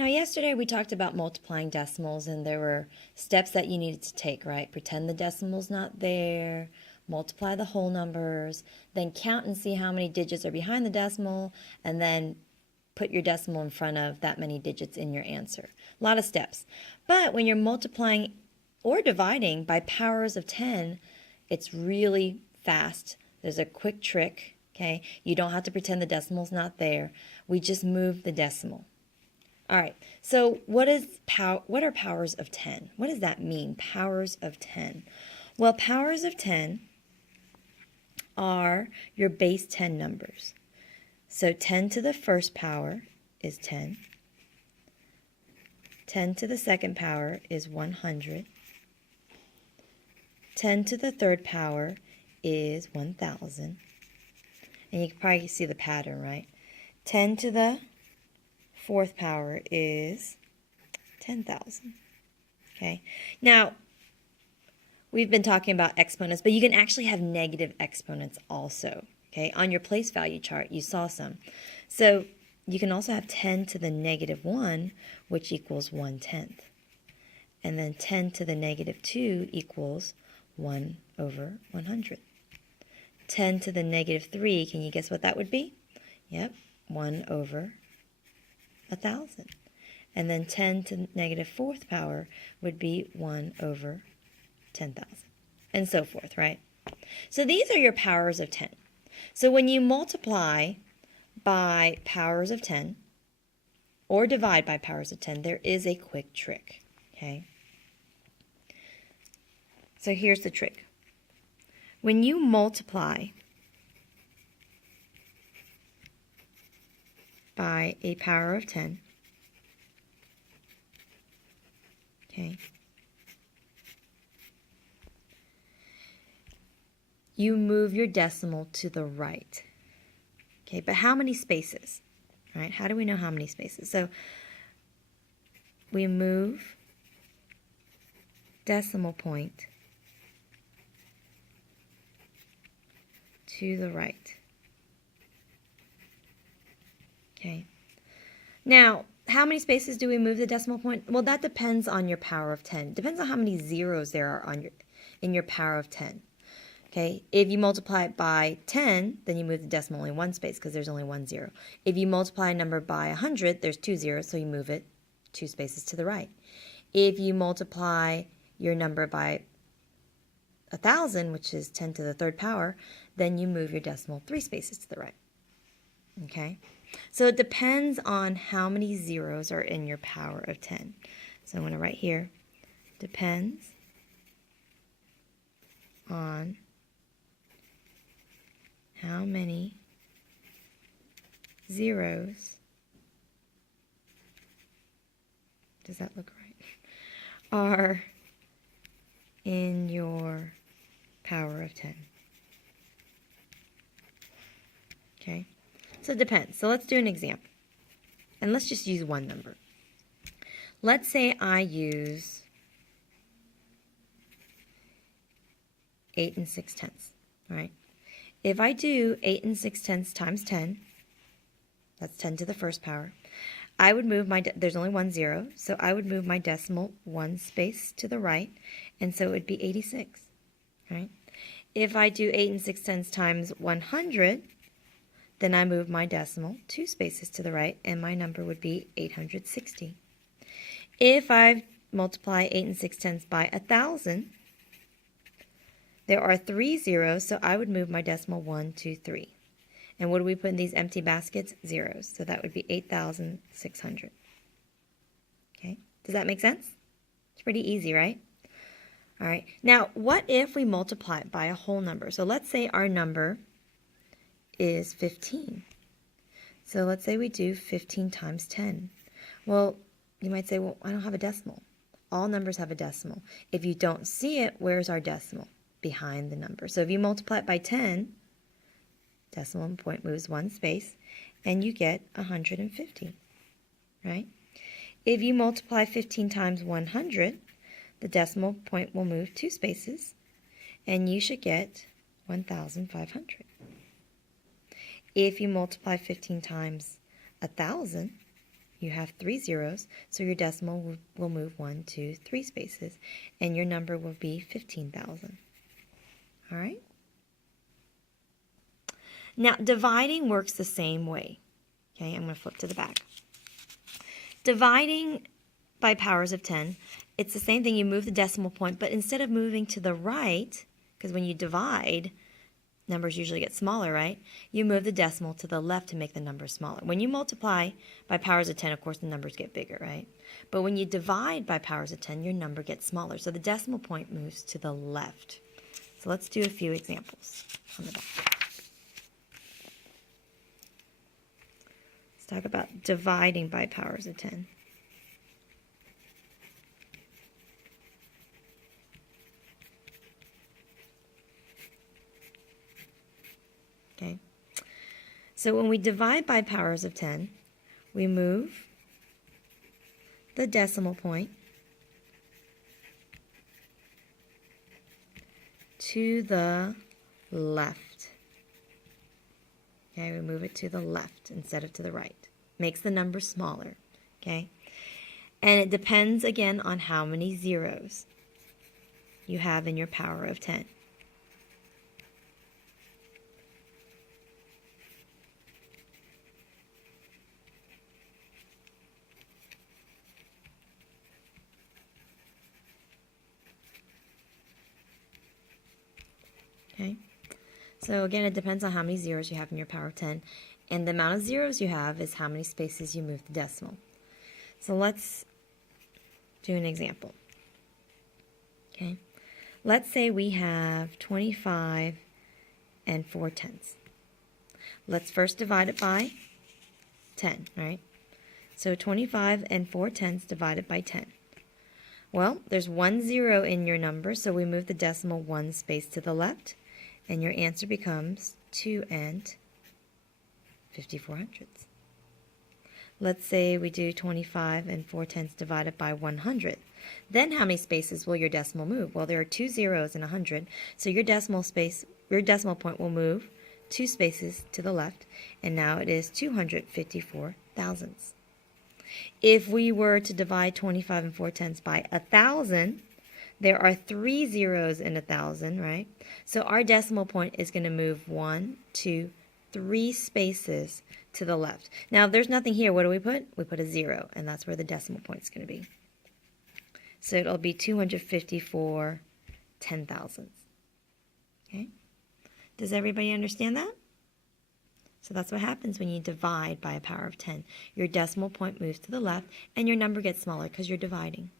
Now, yesterday we talked about multiplying decimals, and there were steps that you needed to take, right? Pretend the decimal's not there, multiply the whole numbers, then count and see how many digits are behind the decimal, and then put your decimal in front of that many digits in your answer. A lot of steps. But when you're multiplying or dividing by powers of 10, it's really fast. There's a quick trick, okay? You don't have to pretend the decimal's not there. We just move the decimal. All right, so what are powers of 10? What does that mean, powers of 10? Well, powers of 10 are your base 10 numbers. So 10 to the first power is 10. 10 to the second power is 100. 10 to the third power is 1,000. And you can probably see the pattern, right? 10 to the fourth power is 10,000. Okay. Now, we've been talking about exponents, but you can actually have negative exponents also. Okay. On your place value chart, you saw some. So you can also have 10 to the negative 1, which equals 1/10. And then 10 to the negative 2 equals 1 over 100. 10 to the negative 3, can you guess what that would be? Yep, 1 over 1,000. And then 10 to the negative fourth power would be 1 over 10,000. And so forth, right? So these are your powers of 10. So when you multiply by powers of 10 or divide by powers of 10, there is a quick trick, okay? So here's the trick. When you multiply by a power of 10, okay, you move your decimal to the right. Okay, but how many spaces? Right? How do we know how many spaces? So we move decimal point to the right. Okay. Now, how many spaces do we move the decimal point? Well, that depends on your power of 10. Depends on how many zeros there are in your power of 10. Okay, if you multiply it by 10, then you move the decimal only one space because there's only one zero. If you multiply a number by 100, there's 2 zeros, so you move it 2 spaces to the right. If you multiply your number by 1,000, which is 10 to the third power, then you move your decimal 3 spaces to the right. Okay, so it depends on how many zeros are in your power of 10. So I'm going to write here, depends on how many zeros, does that look right, are in your power of 10. Okay, so it depends. So let's do an example. And let's just use one number. Let's say I use 8 6/10, right? If I do 8 6/10 times 10, that's 10 to the first power, I would move there's only one zero, so I would move my decimal one space to the right, and so it would be 86, right? If I do 8 6/10 times 100, then I move my decimal 2 spaces to the right, and my number would be 860. If I multiply 8 6/10 by 1,000, there are 3 zeros, so I would move my decimal 1, 2, 3. And what do we put in these empty baskets? Zeros. So that would be 8,600. Okay, does that make sense? It's pretty easy, right? All right, now what if we multiply it by a whole number? So let's say our number is 15. So let's say we do 15 times 10. Well, you might say, well, I don't have a decimal. All numbers have a decimal. If you don't see it, where's our decimal? Behind the number. So if you multiply it by 10, decimal point moves one space, and you get 150, right? If you multiply 15 times 100, the decimal point will move 2 spaces, and you should get 1,500. If you multiply 15 times 1,000, you have 3 zeros, so your decimal will move 1, 2, 3 spaces, and your number will be 15,000. All right? Now, dividing works the same way. Okay, I'm going to flip to the back. Dividing by powers of 10, it's the same thing. You move the decimal point, but instead of moving to the right, because when you divide, numbers usually get smaller, right? You move the decimal to the left to make the number smaller. When you multiply by powers of 10, of course, the numbers get bigger, right? But when you divide by powers of 10, your number gets smaller. So the decimal point moves to the left. So let's do a few examples on the back. Let's talk about dividing by powers of 10. Okay. So when we divide by powers of 10, we move the decimal point to the left. Okay, we move it to the left instead of to the right. Makes the number smaller. Okay. And it depends again on how many zeros you have in your power of 10. Okay, so again, it depends on how many zeros you have in your power of 10, and the amount of zeros you have is how many spaces you move the decimal. So let's do an example. Okay, let's say we have 25 and 4/10. Let's first divide it by 10, right? So 25 and 4/10 divided by 10. Well, there's 1 0 in your number, so we move the decimal 1 space to the left, and your answer becomes 2 and 54/100. Let's say we do 25 and 4/10 divided by 100. Then how many spaces will your decimal move? Well, there are 2 zeros in 100, so your decimal point will move 2 spaces to the left, and now it is 254 thousandths. If we were to divide 25 and 4/10 by 1,000, there are 3 zeros in 1,000, right? So our decimal point is going to move 1, 2, 3 spaces to the left. Now, if there's nothing here, what do we put? We put a 0, and that's where the decimal point is going to be. So it'll be 254 10,000ths. Okay? Does everybody understand that? So that's what happens when you divide by a power of 10. Your decimal point moves to the left, and your number gets smaller because you're dividing.